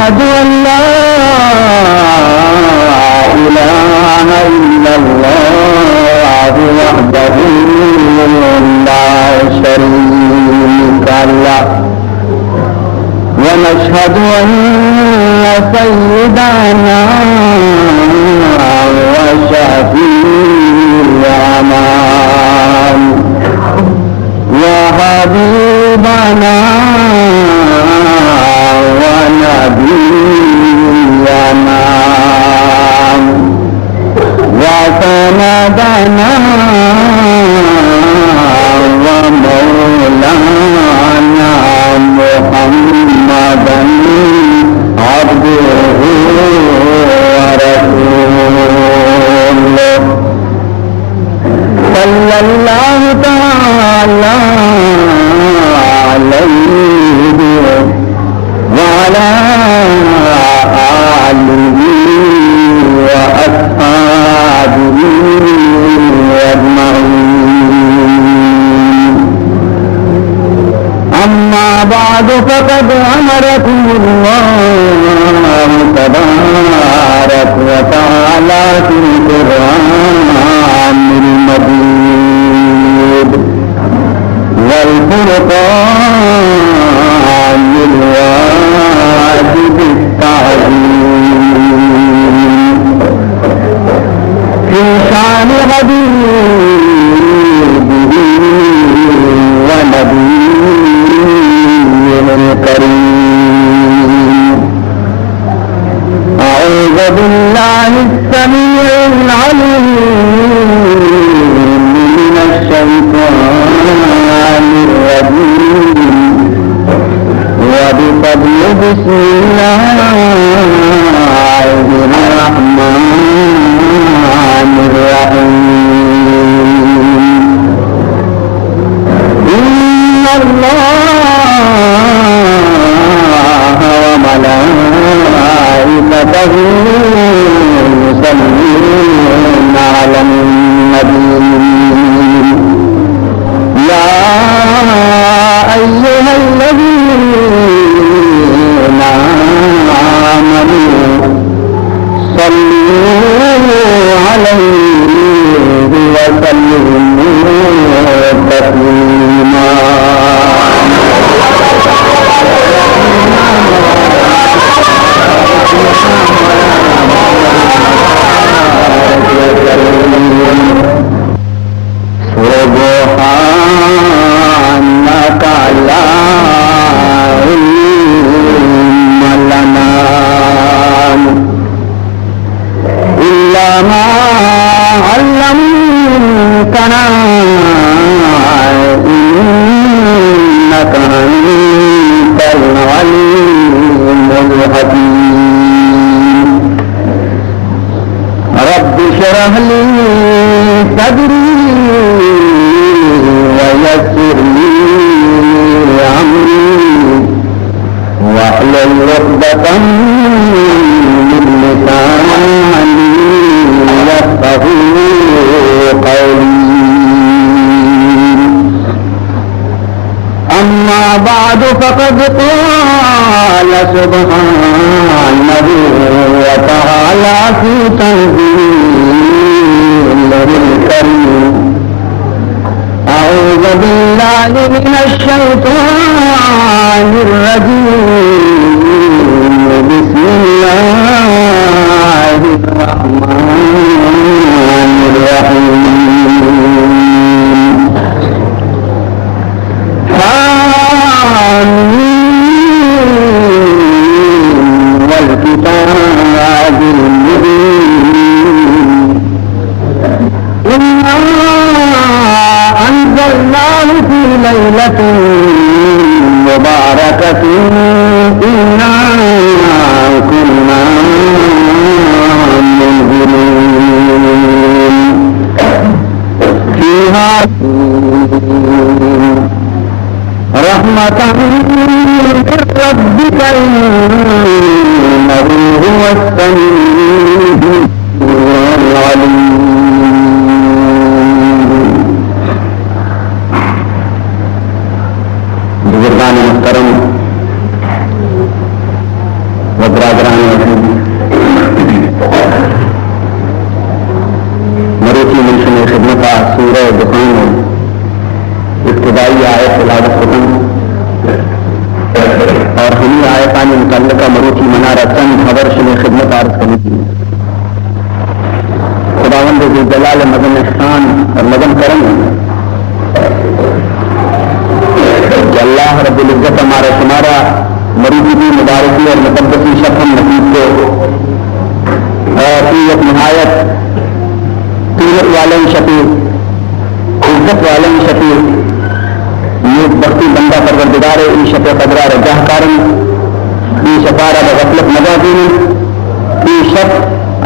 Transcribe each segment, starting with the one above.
أشهد أن لا إله إلا الله وحده لا شريك له ونشهد أن سيدنا وشفيعنا وحبيبنا ونبينا وسندنا ومولانا محمدا عبده ورسوله صلى الله تعالى عليه وعلى آله وأصحابه أجمعين. أما بعد فقد أمركم الله تبارك وتعالى في القرآن المجيد والفرقان الواجب التعظيم في شان حبيبه ونبيه الكريم. أعوذ بالله السميع العليم من الشيطان الرجيم وبفضل بسم الله الرحمن الرحيم. إن الله وملائكته يصلون على النبي يا أيها الذين آمنوا صلوا عليه وسلموا تسليما. سبحانك لا علم لنا إلا ما علمتنا إنك أنت العليم الحكيم. رب اشرح لي صدري ويسر لي أمري واحلل عقدة من لساني يفقهوا قولي. أما بعد فقد قال سبحانه وتعالى في تنزيله الكريم. أعوذ بالله من الشيطان الرجيم. بسم الله الرحمن الرحيم. والكتاب المبين. إنا أنزلناه في ليلة مباركة إنا كنا منذرين فيها رحمة من ربك إنه هو السميع العليم. بزرگان محترم و تلاوت ختم اور ہمیں آیتان متعلقہ مروچی منارہ چند خبر شنے خدمت عرض کرنی تھی. خداوند ذو جلال مدن احسان اور مدن کرم کہ اللہ رب العزت ہمارا شمارا مریضی کی مبارکی اور مقدسی شفن نصیب کو اور ایک نہایت قیمت والے شفیع عزت والے شفیع نیک بختی بندہ پروردگار ای شف قدرہ رجاہ کارن ای شفارہ بغفلت مجازین ای شف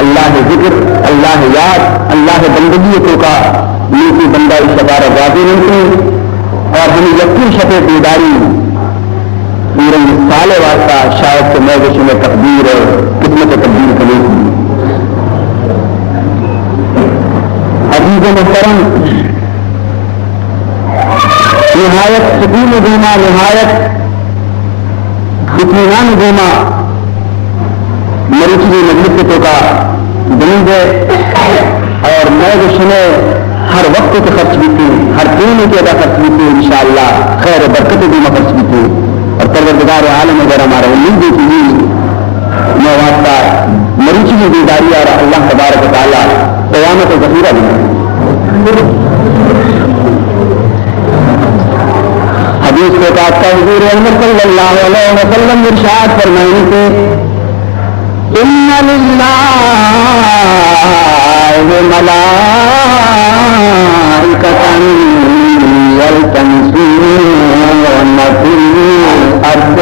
اللہ ذکر اللہ یاد اللہ بندگی تو کا نیکی بندہ ای شفارہ جازین کی اور ہمیں یقین شف دیداری پورے سال واسطہ شاید سے میں وشن تقدیر اور قسمت تبدیل کرنے کی. عزیز محترم نہایت سکون گوما نہایت اطمینان گوما مریچی مجلس تو کا دلیل ہے اور میں سنے ہر وقت کے خرچ بھی تھی ہر دن کے ادا خرچ بھی تھی انشاءاللہ خیر برکت گوما خرچ بھی تھی اور پروردگار عالم اگر ہمارا امید بھی تھی میں واسطہ مریچی کی بیداری اور اللہ تبارک و تعالیٰ قیامت ذخیرہ بھی حدیث کے بعد کا حضور احمد صلی اللہ علیہ وسلم ارشاد فرمائے تھے ان للہ ملائکۃ یلتمسون فی الارض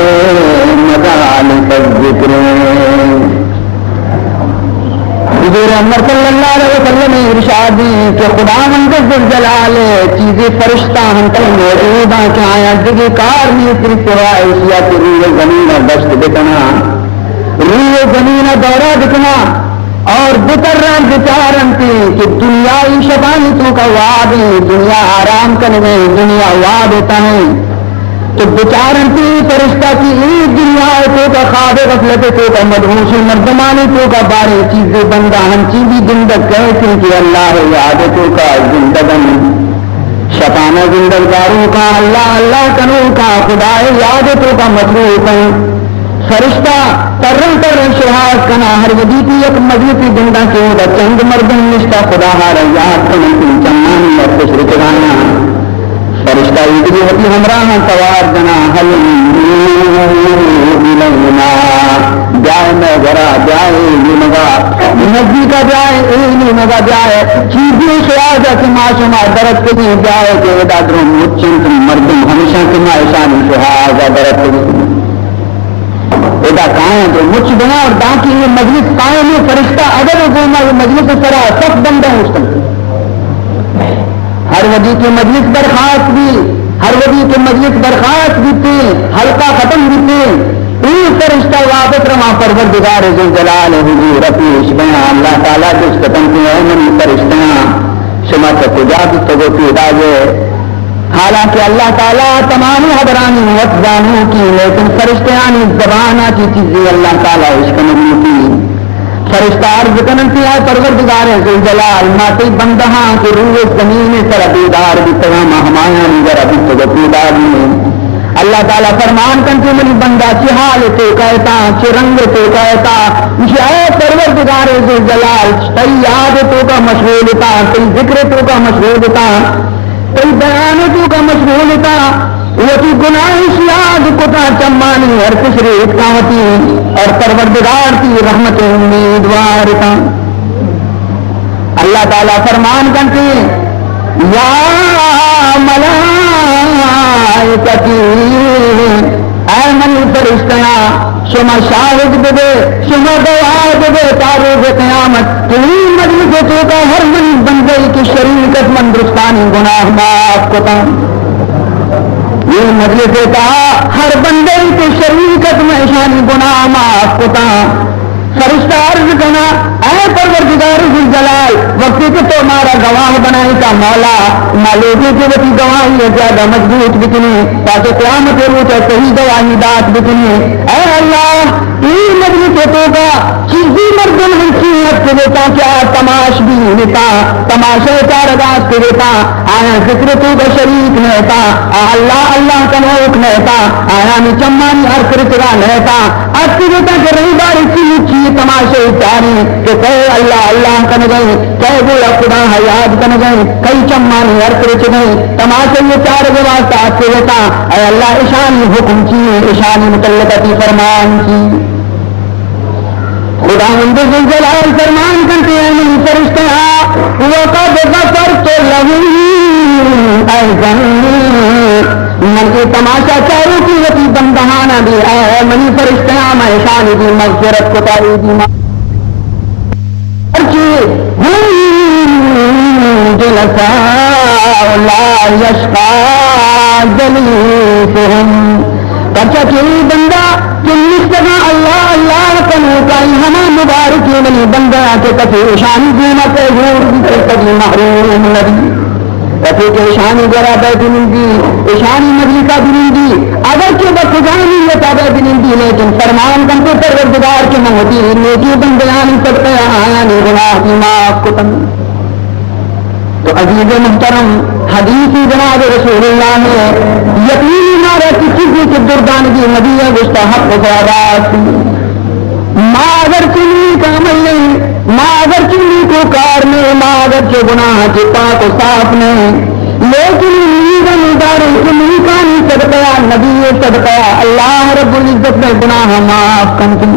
مجالس الذکر. حضور احمد صلی اللہ علیہ وسلم ارشاد کہ خداوند ذوالجلال چیزیں فرشتہ ہم تک موجود ہیں کہ آیا دیگے کار نہیں صرف سوائے اشیاء کی روح زمین اور دشت دکھنا روح زمین دورہ دکھنا اور بتران بچارن تھی کہ دنیای شبانی تو کا وعد ہے دنیا آرام کرنے دنیا وعد ہوتا ہے تو بچارن تھی فرشتہ کی ایک دنیا تو کا خواب غفلت تو کا مدہوش مردمانی تو کا بارے چیزیں بندہ ہم چیزی زندگ کہتے کہ اللہ یاد تو کا زندگن شفانہ زندگاروں کا اللہ اللہ کنوں کا خدا یاد تو کا مطلوب ہے فرشتہ ترن ترن شہاد کنا ہر ودی کی ایک مجلسی زندہ کے ہوگا چند مردم نشتہ خدا ہر یاد کنوں کی چمانی اور تشرک رانا فرشتہ ایدگی ہوتی ہمراہ سوار جنا حل ملنا جائے میں ذرا جائے مگا نزدی کا جائے مگا جائے چیزیں شیاد کہ معاشمہ درد کے لیے جائے کہ ادا دروں مچنت مردم ہمیشہ کے معاشانی شہاد درد کے لیے ادا قائم تو مچ بنا اور باقی یہ مجلس قائم ہے فرشتہ اگر گوما یہ مجلس سرا سب بندہ مشکل ہر ودی کے مجلس برخاست بھی ہر ودی کے مجلس برخاست بھی تھے حلقہ ختم بھی تھے یہ فرشتہ واپس رما پروردگار ذو جلال حضور پیش بیاں اللہ تعالیٰ جس ختم کے امن فرشتیاں شما تجاب تگوتی اداجے حالانکہ اللہ تعالیٰ تمام حضرانی وقتانوں کی لیکن فرشتیانی زبانہ کی چیزیں اللہ تعالیٰ عشق نبی کی فرشتہ عرض کننتی ہے پروردگار ذو جلال ماتی بندہاں کی روح زمین سر بیدار بھی تمام ہمایاں نگر ابھی تگوتی اداجے اللہ تعالیٰ فرمان کنتی ملی بندہ چی حال تو کہتا چی رنگ تو کہتا اے پروردگار ذو جلال تی یاد تو کا مشغولتا تی ذکر تو کا مشغولتا تی بیان تو کا مشغولتا وہ تی گناہش یاد کتا چمانی ہر تشریف کاتی اور پروردگار کی رحمت امیدوارتا اللہ تعالیٰ فرمان کنتی یا ملائکتی اے من فرشتیاں شما شاہد دے شما گواہ دے تاروز قیامت تلی مجلس تو کا ہر من بندے کی شریکت من درستانی گناہ معاف کتا یہ مجلس کا ہر بندے کی شریکت میں شانی گناہ معاف کتا فرشتہ عرض کرنا اے پروردگار ذوالجلال وقتی کہ تو ہمارا گواہ بنائی کا مولا مالوگی کی وقتی گواہی ہے زیادہ مضبوط بکنی تاکہ قیامت روچہ صحیح گواہی دات بکنی اے اللہ این مدنی کے تو کا چیزی مردن حسینت کے دیتا کیا تماش بھی نتا تماشے چار اداس کے دیتا آیا ذکر تو کا شریک نہتا اللہ اللہ کا نوک نہتا آیا نچمانی ہر کرچرا نہتا اب کی دیتا کہ رہی باری چیز تماشے چاری کہ کہ اللہ اللہ کن گئی کہ گویا خدا حیات کن گئی کئی چمانی ہر کرچ گئی تماشے یہ چار کے واسطہ آپ سے ہوتا اے اللہ اشانی حکم کی اشانی متعلقتی فرمان کی خدا مندر جلال فرمان کرتے ہیں من فرشتے وقد غفرت له ایضا من کی تماشا چاروں کی وتی بندہانہ بھی اے منی فرشتے میں شان کی مغفرت کو تاری دی جلساء لا یشقا جلیسهم کچا کی بندہ جنس جگہ اللہ اللہ کنو کئی ہمیں مبارکی منی بندہ کے کسی شان دینا کے حور کی کسی محروم نبی کسی کے شانی ذرا بیدنندی اشانی نبی کا دنندی اگر کہ بخزانی یہ بیدنندی لیکن فرمان کم کو پروردگار کی منگتی نیکی بندیانی سکتے آیا نہیں گناہ کی معاف کو تم تو عزیز محترم حدیث جناب رسول اللہ نے یقینی مارا کہ کسی کی دردانگی نبی گشتہ حق و سعادات ماں اگر چلی کا عمل نہیں ماں اگر چلی کو کار میں ماں اگر کے گناہ کے پاک و صاف نہیں لیکن نیدن ادارے سے ملکانی صدقہ نبی صدقہ اللہ رب العزت میں گناہ معاف کن کی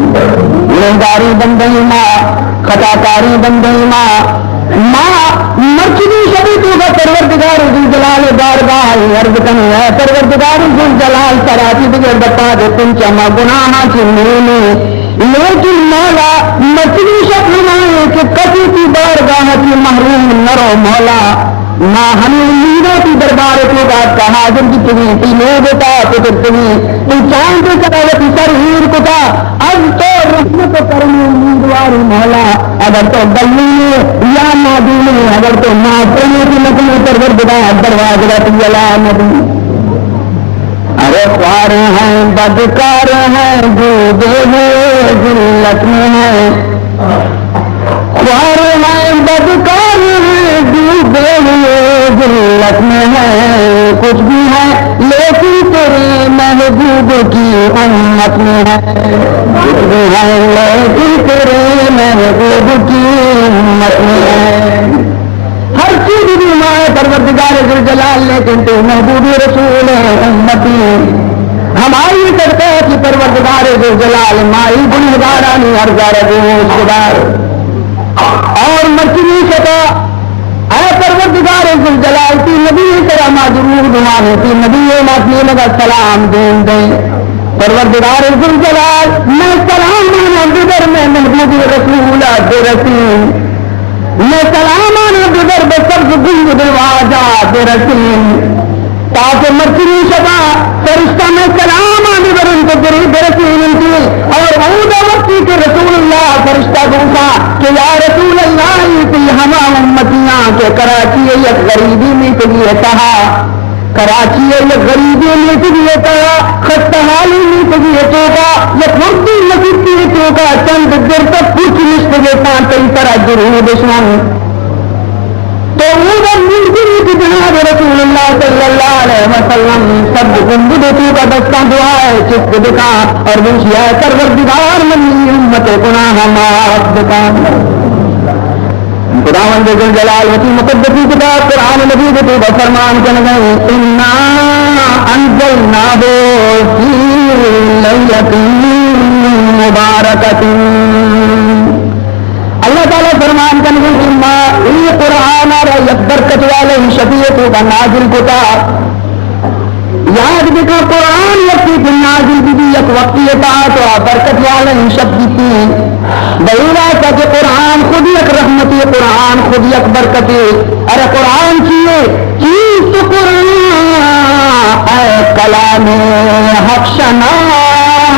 گنہگاری بندی ماں خطاکاری بندی ماں مرچدی شبیتوں کا پروردگار ذوالجلال بارگاہ عرض کرنے ہے پروردگار ذوالجلال سراتی بگر بتا دے تم چما گناہ کی مینے لیکن مولا مرچدی شب ہمائے کہ کسی کی بارگاہ کی محروم نرو مولا نہ ہمیں امیدوں کی دربار کو بات کا حاضر کی تمہیں تی لوگ ہوتا پتر تمہیں تو چاند سراوتی سر ہیر کو تھا اب تو رحمت کرنے امیدواری مولا اگر تو بلنی یا نادونی اگر تو ناپرنے کی نکلے پروردگار دروازہ رتی اللہ نبی ارے خوار ہیں بدکار ہیں ڈوبے ہوئے ذلت میں ہیں خوار ہیں بدکار ہیں ڈوبے ہوئے ذلت میں ہیں کچھ بھی ہے لیکن تیرے محبوب کی امت میں ہے کچھ بھی ہے لیکن تیرے محبوب کی امت میں ہے ہر چیز بھی ماں پروردگار ذوالجلال لیکن تو محبوب رسول امتی ہماری کرتے ہیں کہ پروردگار ذوالجلال مائی گنہگارانی ہر گارہ گار اور مرچنی شتا اے پروردگار ذوالجلال تی نبی کرامہ درود دعانے تی نبی ماتی لگا سلام دین دیں پروردگار ذوالجلال میں سلام مانا بدر میں محبوب رسول درسیم میں سلام آنا بدر بسرد گنگ دلواجات رسیم تاکہ مرچنی شبا فرشتہ میں سلام آنے برن تو قریب رسیم انتی اور عودہ وقتی کے رسول اللہ فرشتہ گوشا کہ یا رسول اللہ تی ہما امتیاں کہ کراچی یک غریبی میں تجیے کہا کراچی یک غریبی میں تجیے کہا خستحالی میں تجیے توکا یک وقتی نصیب کی توکا چند در تک کچھ نشت کے پانچ طرح درود اسمان تو اوہ ملکری کی جناب رسول اللہ صلی اللہ علیہ وسلم سب گنبد تو کا دستہ دعا ہے چست دکا اور منشیہ پروردگار منی امت گناہ معاف دکا خداوند ذوالجلال وتی مقدسی کتاب قرآن مجید تو فرمان کن گئے انا انزلناہ فی لیلۃ مبارکۃ اللہ تعالیٰ فرمان کن گئے اما یہ قرآن اور یک برکت والے شفیعتوں کا نازل کتا یاد بکا قرآن یکی کی نازل بھی یک وقتی اطاعت و برکت والے شب کی بہیرہ کا کہ قرآن خود یک رحمتی قرآن خود یک برکتی ارے قرآن کیے چیز تو قرآن اے کلام حق شناس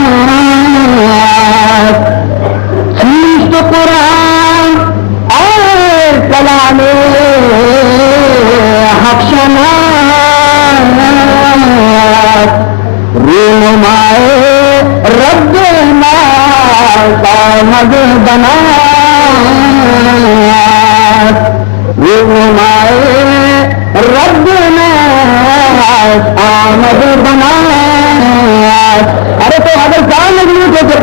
جلال حقشنات رونمائے رب ناز آمد بنات رونمائے رب ناز آمد بنات. ارے تو اگر جان لیجیے کہ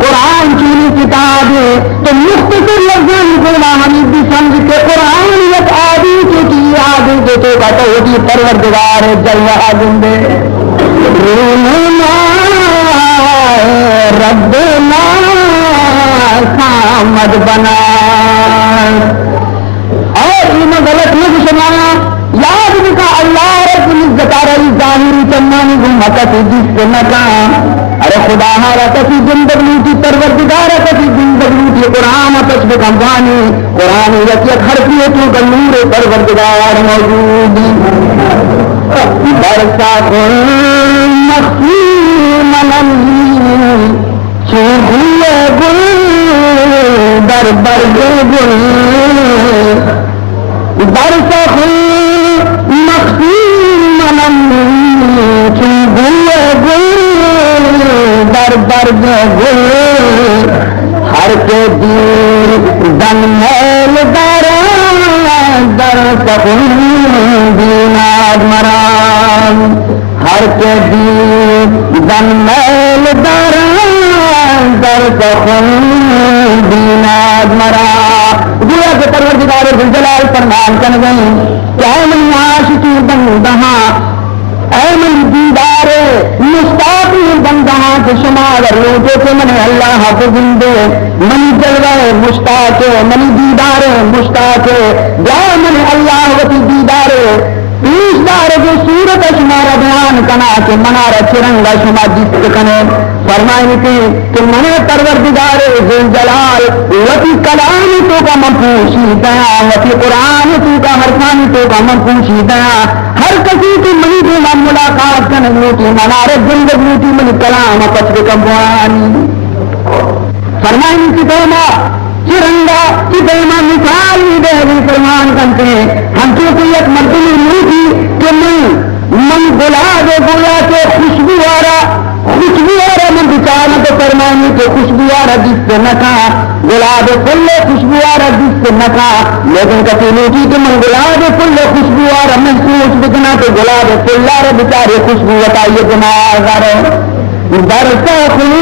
قرآن کی کتاب ہے تو مختصر لفظوں کو ہمیں بھی سمجھ کے قرآن ایک آدمی کی آدمی کے تو کہتا ہوتی پروردگار جلوہ زندے ربنا سامد بنا. اور انہوں غلط نہیں سنایا یاد لکھا اللہ رب العزت رہی ظاہری چمانی گھوما کسی جس سے نہ کہا. ارے خدا ہارا کسی زندگی کی پروردگار کسی زندگی کی قرآن کچھ کمپانی قرآن یقین ہر پیے تو کا نور پروردگار موجود برسا کن مخفی منلی چوبیے گل در برگ گل برسا کن مخفی منلی چوبیے گل در برگ گل ہر کے دن میل در سکون دیناد مرام ہر کے دن میل در سکون دیناد مرام. گویا کے پروردگار ذوالجلال فرمان کر گئے کہ اے من عاشقی بندہ اے من دیدار مشتاق بندہ کے شمار روٹے سے من اللہ کو زندے من جلوہ مشتاق من دیدار مشتاق جا من اللہ وتی دیدار پیش دار جو صورت شمارا بیان کنا کہ منارا چرنگا شما جس کنے فرمائیں کہ من پروردگار ذوالجلال وتی کلام تو کا منفوشی دیا وتی قرآن تو کا حرفانی تو کا منفوشی دیا ہر کسی کی منی کی ملاقات کرنے کی منارے زندگی کی من کلام پچھ کموانی فرمائیں کی پیما چرنگا کی پیما مثال دے فرمان کرتے ہیں ہم تو کوئی ایک مردمی نہیں تھی کہ من گلاب گویا کے خوشبو آرہ من بچانا تو فرمائیں کہ خوشبو آرہ جس سے نہ کھا گلاب فل خوشبو آرہ جس سے نہ کھا لیکن کسی لوٹی کہ من گلاب فل خوشبو آرہ محسوس بکنا تو گلاب فل آرہ بچارے خوشبو بتائیے دماغ آرہ درسا خون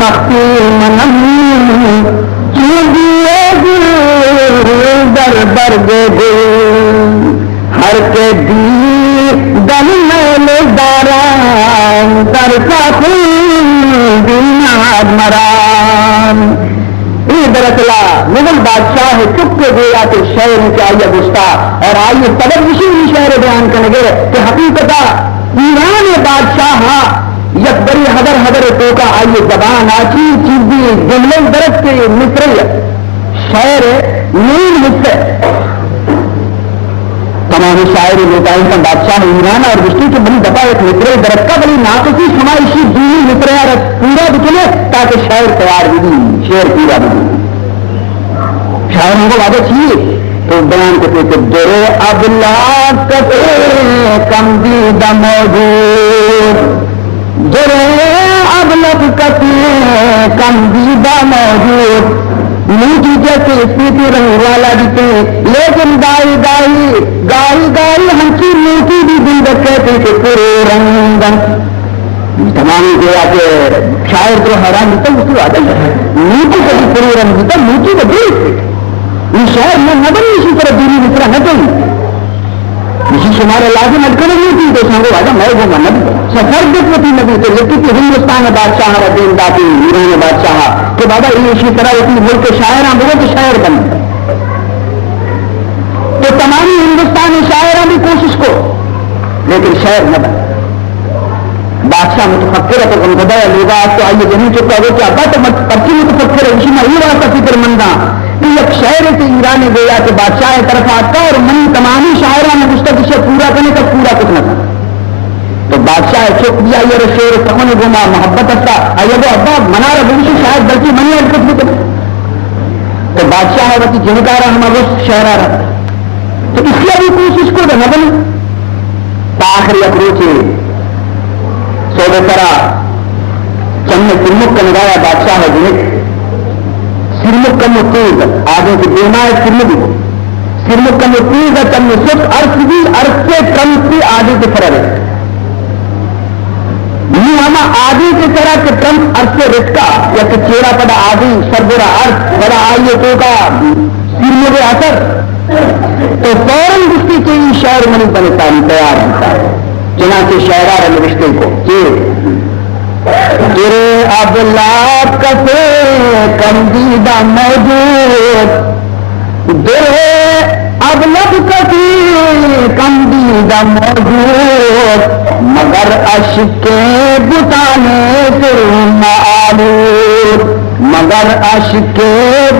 مخفی منم چوبیے گل در برگ گل ہر کے دن میل داران درسا خون دیناد مرام. دراصل مغل بادشاہ چپ کے گویا کہ شعر کے آئیے گستا اور آئیے تبرشی شعر بیان کرنے گئے کہ حقیقت ایران بادشاہ یک بڑی حضر تو کا آئیے زبان آچی چیزی جملے درد کے مصر شعر نیل مصر تمام شاعر لوٹائن کا بادشاہ ایران اور رشتی کے بڑی دفعہ ایک مصر درد کا بڑی ناقصی سمائشی دینی مصر پورا بکلے تاکہ شعر تیار بھی شعر پورا بھی شاعروں کو وعدہ چاہیے تو بیان کرتے کہ درے ابلاغ کتے کم دیدہ موجود درے ابلاغ کتے کم دیدہ موجود موٹی جیسے پیتی رنگ والا دیتے لیکن گائی ہنچی موٹی بھی دل کہتے کہ پورے رنگن تمام گویا کہ شاعر تو حیران دیتا اس کو عادت ہے موٹی کبھی پورے رنگ دیتا موٹی کا دل یہ شہر میں نہ بنی اسی طرح دوری مصرا نہ چاہیے اسی شمارے لازم اٹکنے نہیں تھی تو سانگو آجا میں وہ نبی سفر دکھتی نبی تو لیکن کہ ہندوستان بادشاہ دین داتی ایران بادشاہ کہ بابا یہ اسی طرح ہوتی ملک شاعران بہت شاعر بن تو تمام ہندوستانی شاعران بھی کوشش کو لیکن شاعر نہ بن بادشاہ متفکر ہے تو ان کو دیا لوگا آپ تو آئیے جنہیں چکا ہو کیا بات پرچی متفکر ہے اسی میں یہ واسطہ فکر مندہ کہ ایک شہر سے ایران گویا کہ بادشاہ طرف آتا اور من تمامی شاعران نے مستق سے پورا کرنے کا پورا کچھ نہ تھا تو بادشاہ چک دیا یہ شعر کمن گما محبت اچھا آئیے وہ ابا منا رہا بلکہ شاید بلکہ منی اٹکت بھی کرے تو بادشاہ ہے وہ جنکارا ہمارا شہرا رہتا تو اس کی ابھی کوشش کو نہ بنے آخری اپروچے سوڑے سرا چند سرمک کا نگایا بادشاہ ہے جنک سرمک کا متیز آگے کی بیمار سرمک کا متیز ہے چند سکھ عرص بھی عرص سے کم سے آگے کی فرق ہے نہیں ہم آدھی کی طرح کہ ٹرمپ عرص سے رٹکا یا کہ چیرا پڑا آدھی سربرا عرص بڑا آئیے تو کا سرمک اثر تو فوراً گستی کے یہ شعر منی بنتا ہے تیار ہوتا ہے چنانچہ شاعرہ رشتے کو تیرے اب لاب کسے کمدیدہ موجود تیرے اب لب کسی کمدیدہ موجود مگر عشق بتانے سے معلوم مگر عشق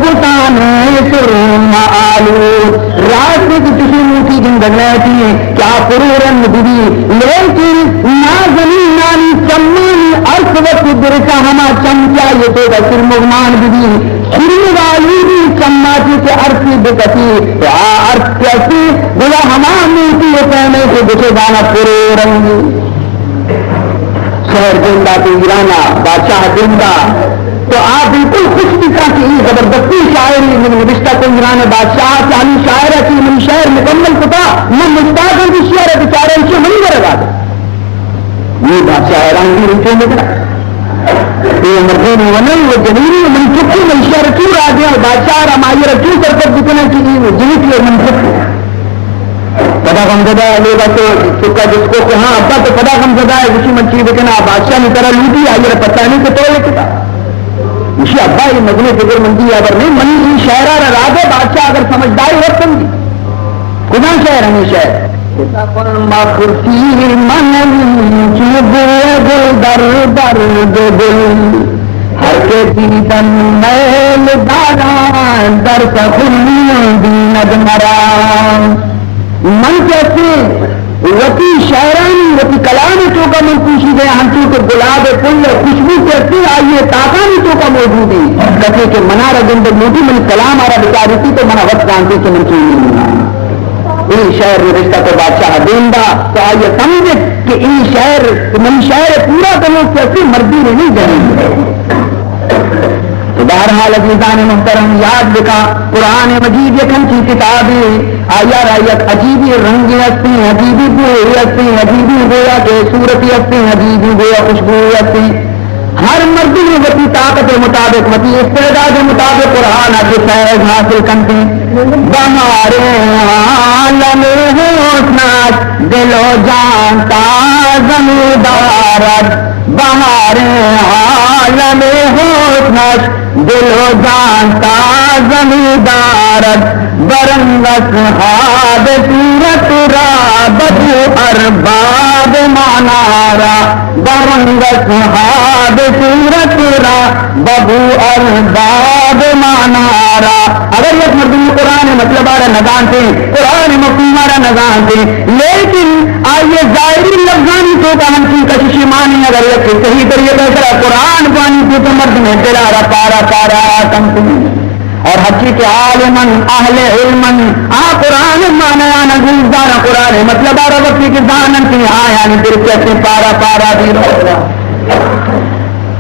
بتانے سے معلوم رات کی کسی موٹی زندگی تھی کیا پرورن دیوی لیکن نازنین نانی چمن عرص وقت درسا ہما چمکیا یہ تو بسر مغمان دیوی خری والی بھی چماتی کے عرصی بکتی تو عرص کیسی بلا ہما موٹی پہنے سے بچے دانا پرورن شہر زندہ تو ایرانا بادشاہ زندہ تو آپ بالکل خوش دکھا کہ یہ زبردستی شاعری من نوشتہ کو ایران بادشاہ چالی شاعر کی من شعر مکمل پتا میں مستاقل کی شعر بیچارے اسے نہیں کرے گا یہ بادشاہ ایران بھی رکھے نکلا یہ مردین ونل و جنیری من چکی من شعر کیوں را دیا بادشاہ رمائی رکھوں سرکت دکھنے کی جنیت یہ من چکی پدا غمزدہ لوگا تو چکا جس کو کہ ہاں ابا تو پدا غمزدہ ہے اسی من چیز بکنا بادشاہ نے طرح لوٹی آئی پتہ نہیں کہ توڑے کتا اسی ابا یہ مجھے فکر مندی اگر نہیں منی یہ شہرہ راگے بادشاہ اگر سمجھدائی وقت سمجھی کنا شہر ہمیں شہر مخفی من چوب دل در درد دل ہر کے دیدن میل داران در سخن دیند مران من کہتے وتی شاعرانی وتی کلامی تو کا من پوچھی گئے ہنچو کے گلاب پل خوشبو کہتی آئیے تاکانی تو کا موجود ہے کہتے کہ منارا گندگ موٹی من کلام آرہ بچاری تھی تو منا وقت جانتی کہ من چیز ان شہر میں رشتہ تو بادشاہ دیندہ تو آئیے سمجھے کہ ان شہر من شہر پورا کرنے کیسی مردی نہیں جائیں بہرحال عزیزان محترم یاد لکھا قرآن مجید یکن کی کتابیں آیا رایت عجیبی رنگی ہستی عجیبی بوئی ہستی عجیبی گویا کے صورتی ہستی عجیبی گویا خوشبوئی ہستی ہر مرد میں وتی طاقت مطابق وتی استعداد مطابق قرآن کی فیض حاصل کرتی بہارے عالم حسنات دل و جان زمیندارت بہارے عالم حسنات دل و جانتا زمیندارت برنگس حاد صورت را بدو ارباب مانارا برنگس حاد صورت را بدو ارباب مانارا اگر یک مردم قرآن مطلب آرہ نظام تھے قرآن مفہوم آرہ نظام تھے لیکن آئیے ظاہری لفظانی تو کا ہم کی کششی مانی اگر یک صحیح طریقے سے قرآن پانی تو مرد میں دلارا پارا پارا تم اور حقیق عالمن اہل علمن قرآن مانا نگوزدار قرآن مطلب آرہ وقتی کی زانن کی یعنی دلچسپی پارا پارا بھی رہا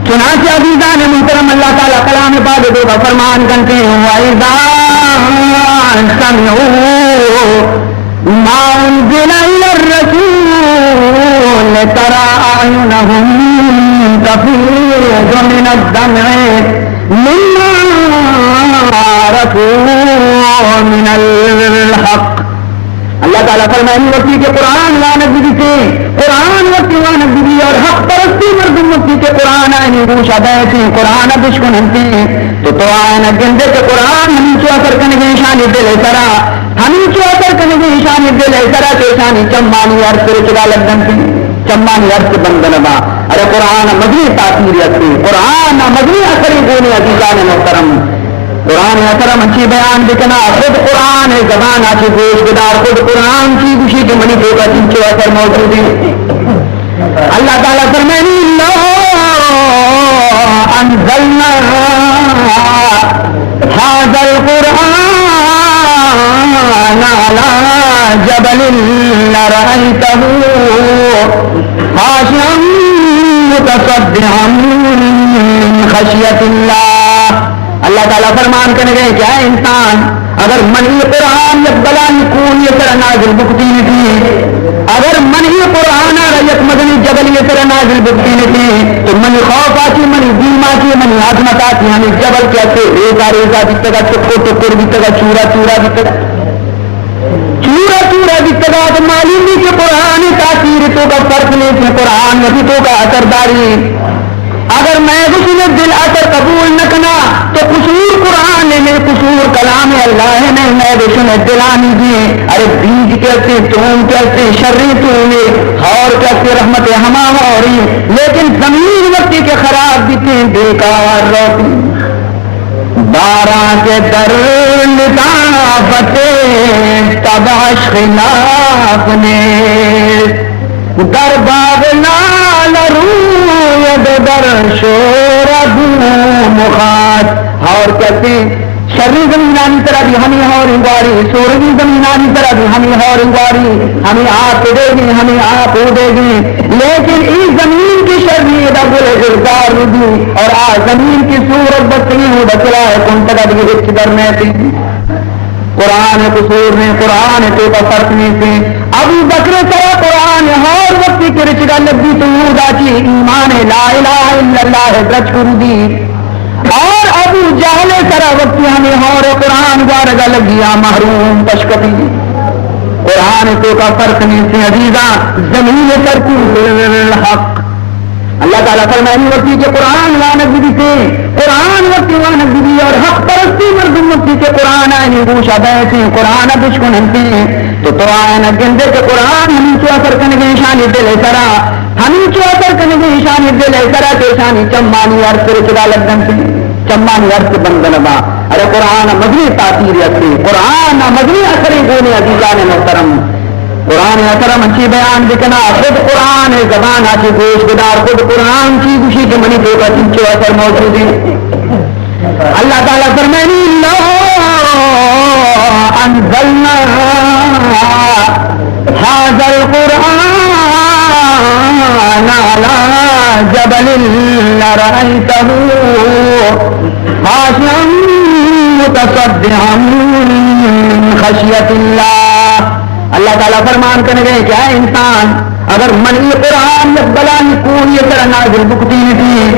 چنانچہ عزیزان محترم اللہ تعالیٰ کلام پاک دو کا فرمان کرتے ہیں وَإِذَا سَمِعُوا مَا أُنزِلَ إِلَى الرَّسُولِ تَرَىٰ أَعْيُنَهُمْ تَفِيضُ مِنَ الدَّمْعِ مِمَّا عَرَفُوا مِنَ الْحَقِّ اللہ تعالیٰ فرمائے وقتی کے قرآن لانت بھی تھے قرآن وقتی لانت بھی اور حق پرستی مردم وقتی کے قرآن آئینی روشہ بیتی قرآن دشکن ہنتی تو آئینہ گندے کے قرآن ہمیں چو اثر کنگی شانی دل سرا ہمیں چو اثر کنگی شانی دل سرا کے شانی چمانی عرص پر چلا لگن تھی چمانی عرص بندنبا ارے قرآن مدنی تاثیر یقتی قرآن مدنی اثری گونی عزیزان محترم قرآن اثرم اچھی بیان بکنا خود قرآن زبان آچی گوش بدار خود قرآن کی گوشی کے منی تو کا چنچو اثر موجود ہے اللہ تعالیٰ فرمانی لو انزلنا هذا لرأيته خاشعا متصدعا من خشیت اللہ. اللہ تعالیٰ فرمان کرنے گئے کیا انسان اگر منی قرآن یقبلا یکون یہ طرح نازل بکتی نہیں، اگر منی قرآن یک مدنی جبل یہ طرح نازل بکتی نہیں تو منی خوف آتی، منی دیم آتی، منی عظمت آتی، ہمیں جبل کہتے ریزا ریزا بیتے گا، ٹکر ٹکر بیتے گا، چورا چورا بیتے گا، چورا چورا بیتے گا. تو معلوم نہیں کہ قرآن تاثیر تو کا فرق نہیں تھے، قرآن نبی تو کا اثرداری. اگر میں کسی نے دل اثر قبول نہ کرنا تو قصور قرآن نے قصور کلام اللہ نے میں دشن دلانی دی. ارے بیج کہتے توم کہتے شرری تومے اور کہتے رحمت ہما ہوری، لیکن زمین وقتی کے خراب دیتے بیکار روتی. بارہ کے در لطافت تباش خلاف نے در باغ لال روید در شور ابو مخاط. اور کہتے شرری زمینانی طرح بھی ہمیں اور انگواری، سورگی زمینانی طرح بھی ہمیں اور انگواری، ہمیں آپ دے گی، ہمیں آپ دے گی. لیکن اس زمین کی شرری دا بولے گردار ردی اور آج زمین کی صورت بسنی ہوں بچلا ہے کن تک ادھی رچ کرنے تھی. قرآن قصور نے قرآن تو کا فرق نہیں تھی. ابو بکر سرا قرآن ہر وقتی کے رچگا لگی تو یودا کی ایمان لا الہ الا اللہ برچ کرو دی. اور ابو جہل سرا وقتی ہمیں اور قرآن وارگا لگیا محروم پشکتی. قرآن تو کا فرق نہیں تھی عزیزاں زمین ترکو الحق. اللہ تعالیٰ فرمائنی وقتی کے قرآن وانک بھی تھے، قرآن وقتی وانک بھی اور حق پرستی مردم وقتی کے قرآن آئینی گوشہ بیٹھے قرآن دشکن ہمتی تو آئین گندے کے قرآن ہمیں چو اثر کنگے شانی دل سرا، ہمیں چو اثر کنگے شانی دل سرا کے شانی چمانی عرص رچدا لگن تھی، چمانی عرص بندنبا. ارے قرآن مدنی تاثیر اثری، قرآن مدنی اثری گونے عزیزان محترم. قرآن اثرم اچھی بیان بکنا، خود قرآن زبان آچے گوش بدار، خود قرآن کی گوشی کے منی تو کا چنچو اثر موجود ہے. اللہ تعالیٰ فرمائنی اللہ انزلنا هذا القرآن على جبل لرأيته خاشعا متصدعا من خشیت اللہ. اللہ تعالیٰ فرمان کرنے گئے کیا انسان اگر منی قرآن یقبلا یکون یہ طرح نازل بکتی نہیں،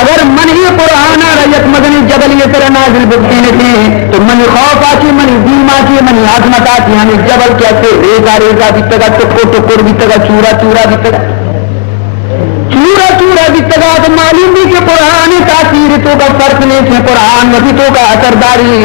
اگر منی قرآن یک مدنی جبل یہ طرح نازل بکتی نہیں تو منی خوف آتی، منی دیم آتی، منی عظمت آتی، ہمیں جبل کہتے ریزا ریزا بیتے گا، ٹکر ٹکر بیتے گا، چورا چورا بیتے گا، چورا چورا بیتے گا. تو معلوم بھی کہ قرآن تاثیر تو کا فرق نہیں تھے، قرآن نبی تو کا اثرداری.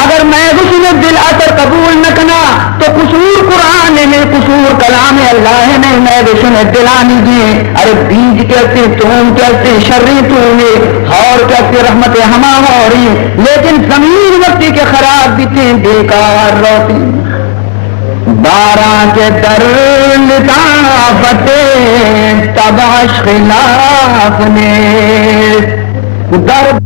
اگر میں کسی نے دل اثر قبول نہ کرنا تو قصور قرآن نے قصور کلام اللہ نے میں دشن دلانی دی. ارے بیج کہتے توم کہتے شرری تومے اور کہتے رحمت ہما ہوری، لیکن زمین وقتی کے خراب بیتے بیکار روتی. بارہ کے در لطافت تباش خلاف نے در